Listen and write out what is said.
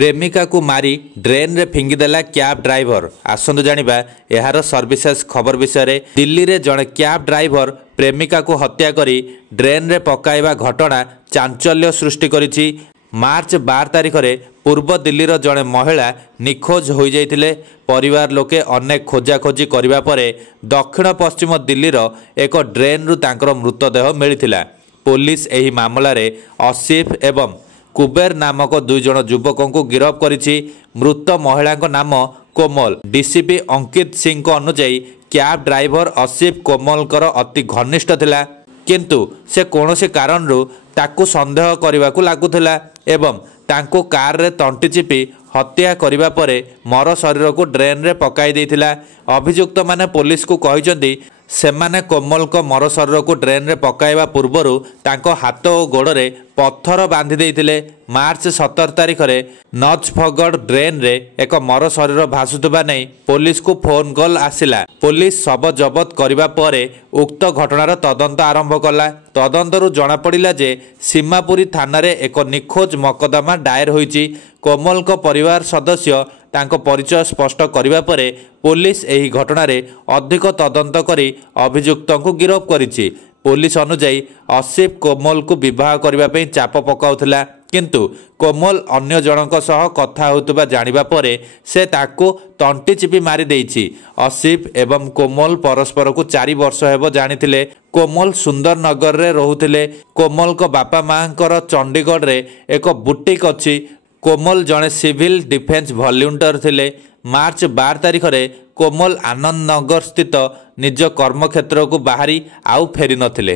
प्रेमिका को मारी ड्रेन रे फिंगिदेला क्याब ड्राइवर। आसंतु जानिबा एहार सर्विसेस खबर विषय रे। दिल्ली रे जड़े क्याब ड्राइवर प्रेमिका को हत्या करी ड्रेन रे पकाइबा घटना चांचल्य सृष्टि करिछि। मार्च 12 तारिख रे पूर्व दिल्लीर जड़े महिला निखोज हो जाइथिले। परिवार लोके अनेक खोजाखोजी करिबा परे दक्षिण पश्चिम दिल्लीर एक ड्रेन रु तांकर मृतदेह मिलिथिला। पुलिस एही मामला रे आसिफ एवं कुबेर नामक दुई जन युवकों को गिरफ्त करिछि। मृत महिला नाम कोमल। डीसीपी अंकित सिंह को अनुଯାयी क्याब ड्राइवर आसिफ कोमलकर अति घनिष्ठ थिला, किंतु से कौनसी कारणरू ताकू संदेह करने लगुला एवं तांको कार रे तंटी चिपी हत्या करिबा परे मर शरीर को ड्रेन रे पकाई देथिला। अभियुक्त माने पुलिस को कहिसंदी सेमाने कोमल को मर शरीर को ड्रेन रे पकाइबा पूर्वरु तांको हाथ और गोड़ रे पत्थर बांधि देथिले। मार्च 17 तारिख रे नजफगड़ ड्रेन रे एक मर शरीर भासुथबा नै पुलिस को फोन कॉल आसिला। पुलिस शव जबत करिबा परे उक्त घटनार तदंत आरंभ कला। तदंतरु जणा पड़िला जे सीमापुरी थाना रे एक निखोज मकदमा दायर होईची। कोमल को परिवार सदस्य तांको परिचय स्पष्ट करिबा परे पुलिस एही घटना रे अधिक तदंत करी अभियुक्तों को गिरफ्त करिछि। पुलिस अनुଯାयी आसिफ कोमल को विवाह करबा पई चाप पकाउथला, किंतु कोमल अन्य जनक सह कथा होतबा जानिबा परे से ताको तंटी चिपी मारी देइछि। आसिफ एवं कोमल परस्पर को 4 वर्ष हेबो जानिथिले। कोमल सुंदर नगर रे रहुथिले। कोमल को बापा मांकर चंडीगढ़ रे एक बुटीक अछि। कोमल जड़े सिविल डिफेन्स भल्युंटर थिले। मार्च 12 तारिख रे कोमल आनंद नगर स्थित निज कर्मक्षेत्र को बाहरी आउ फेरी नथिले।